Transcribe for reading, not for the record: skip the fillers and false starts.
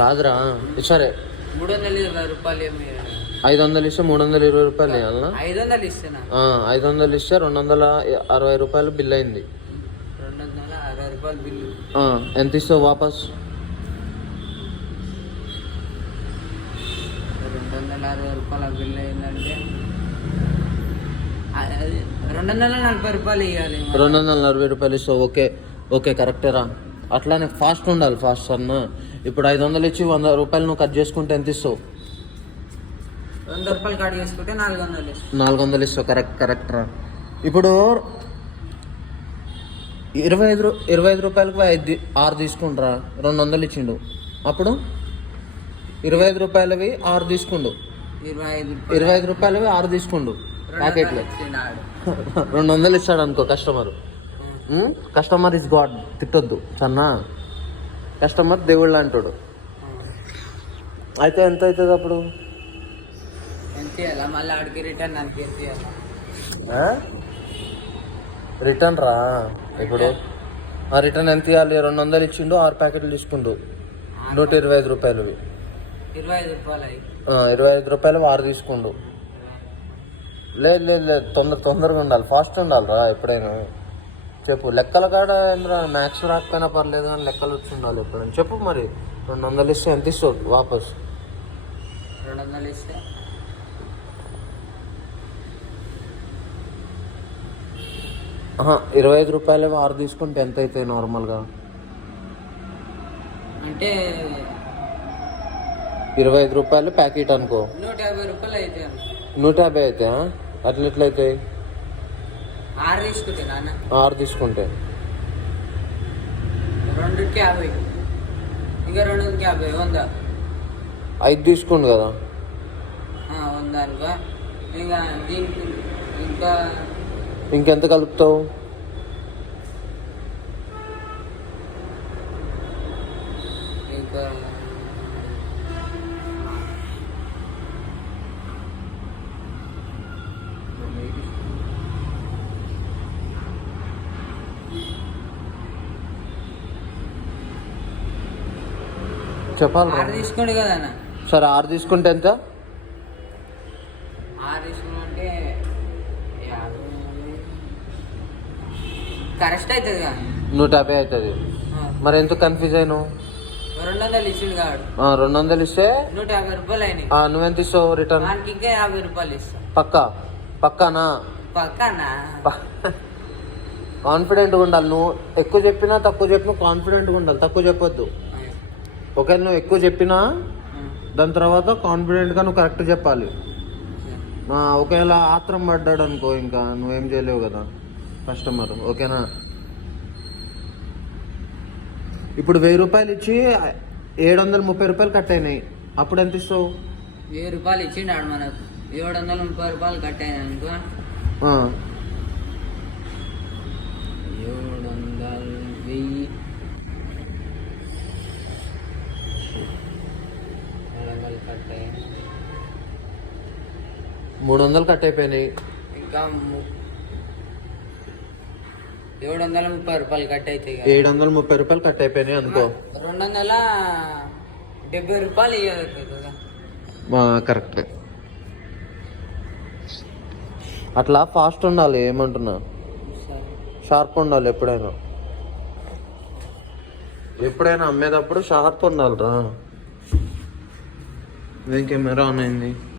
కాదురా సరే 320 రూపాయలు 500 ఇస్తే 320 రూపాయలు ఇవ్వాలన్నా? 500 ఇస్తేనా? 500 ఇస్తే 260 రూపాయలు బిల్ అయింది. 260 రూపాయలు బిల్లు. ఎంత ఇస్తావు వాపస్? 260 రూపాయల బిల్లు అయిందంటే 240 రూపాయలు ఇవ్వాలి. 240 రూపాయలు ఇస్తావు. ఓకే ఓకే కరెక్టేరా. అట్లానే ఫాస్ట్ ఉండాలి. ఫాస్ట్ అన్న. ఇప్పుడు 500 ఇచ్చి 100 రూపాయలు నువ్వు కట్ చేసుకుంటే ఎంత ఇస్తావు? 100 రూపాయలు కట్ చేసుకుంటే 400 ఇస్తావు. 400 ఇస్తావు. కరెక్ట్ రా. ఇప్పుడు 25 రూపాయలకు 6 తీసుకుంటారా? 200 ఇచ్చిండు. అప్పుడు 25 రూపాయలవి 6 తీసుకుండు. 25 రూపాయలవి 6 తీసుకుండు ప్యాకెట్లు. 200 ఇస్తాడు అనుకో కస్టమర్. Customer is god. తిట్టొద్దు సన్నా. కస్టమర్ దేవుళ్ళు అంటాడు. అయితే ఎంత అవుతుంది అప్పుడు? రిటర్న్ రా. ఇప్పుడు రిటర్న్ ఎంత ఇవ్వాలి? 200 ఇచ్చిండు, 6 ప్యాకెట్లు తీసుకుండు. 125 రూపాయలు. 25 రూపాయలు 6 తీసుకుండు. లేదు తొందరగా ఉండాలి. ఫాస్ట్ ఉండాలి రా ఎప్పుడైనా. చెప్పు. లెక్కల కాడ ఏంద్రా, మ్యాథ్స్ రాకపోయినా పర్లేదు కానీ లెక్కలు వచ్చి ఉండాలి ఎప్పుడైనా. చెప్పు మరి. 200 ఇస్తే ఎంత ఇస్తావు వాపస్? 200 ఇస్తే 25 రూపాయలు 6 తీసుకుంటే ఎంత అవుతాయి నార్మల్గా? అంటే 25 రూపాయలు ప్యాకెట్ అనుకో. 150 రూపాయలు అయితే 150 అయితే అట్లా ఎట్లయితాయి? 6 తీసుకుంటే నాన్న. 6 తీసుకుంటే 2కి 50, ఇంకా 2కి 50, 100. 5 తీసుకుండు కదా. 100 అనుకో. ఇంకా దీనికి ఇంకెంత కలుపుతావు? ఇంకా చెప్పాలి. 6 తీసుకోండి కదా. సరే 6 తీసుకుంటే ఎంత? 6 తీసుకుంటే కరెక్ట్ అవుతుంది కదా. 150 అవుతుంది. మరి ఎందుకు కన్ఫ్యూజ్ అయినావు? 200 ఇచ్చిండు కాడు. 200 ఇస్తే 150 రూపాయలు అయినాయి. నువ్వెంత ఇస్తావు రిటర్న్? ఇంకా 50 రూపాయలు ఇస్తావు. పక్కానా? కాన్ఫిడెంట్గా ఉండాలి. నువ్వు ఎక్కువ చెప్పినా తక్కువ చెప్పినా కాన్ఫిడెంట్గా ఉండాలి. తక్కువ చెప్పొద్దు. ఒకవేళ నువ్వు ఎక్కువ చెప్పినా దాని తర్వాత కాన్ఫిడెంట్గా నువ్వు కరెక్ట్ చెప్పాలి. ఒకవేళ ఆత్రం పడ్డాడు అనుకో ఇంకా నువ్వేం చేయలేవు కదా కస్టమర్. ఓకేనా? ఇప్పుడు 1000 రూపాయలు ఇచ్చి 730 రూపాయలు కట్ అయినాయి. అప్పుడు ఎంత ఇస్తావు? 1000 రూపాయలు ఇచ్చిండాడు మనకు. 730 రూపాయలు కట్ అయినాయి అనుకో. 300 కట్ అయిపోయినాయి. ఇంకా 730 రూపాయలు కట్ అవుతాయి. 730 రూపాయలు కట్ అయిపోయినాయి అనుకో. 270 రూపాయలు ఇవ్వాలి కదా. కరెక్ట్. అట్లా ఫాస్ట్ ఉండాలి. ఏమంటున్నా, షార్ప్ ఉండాలి. ఎప్పుడైనా అమ్మేటప్పుడు షార్ప్ ఉండాలి రా. ఇంకేం కెమెరా ఆన్ అయింది.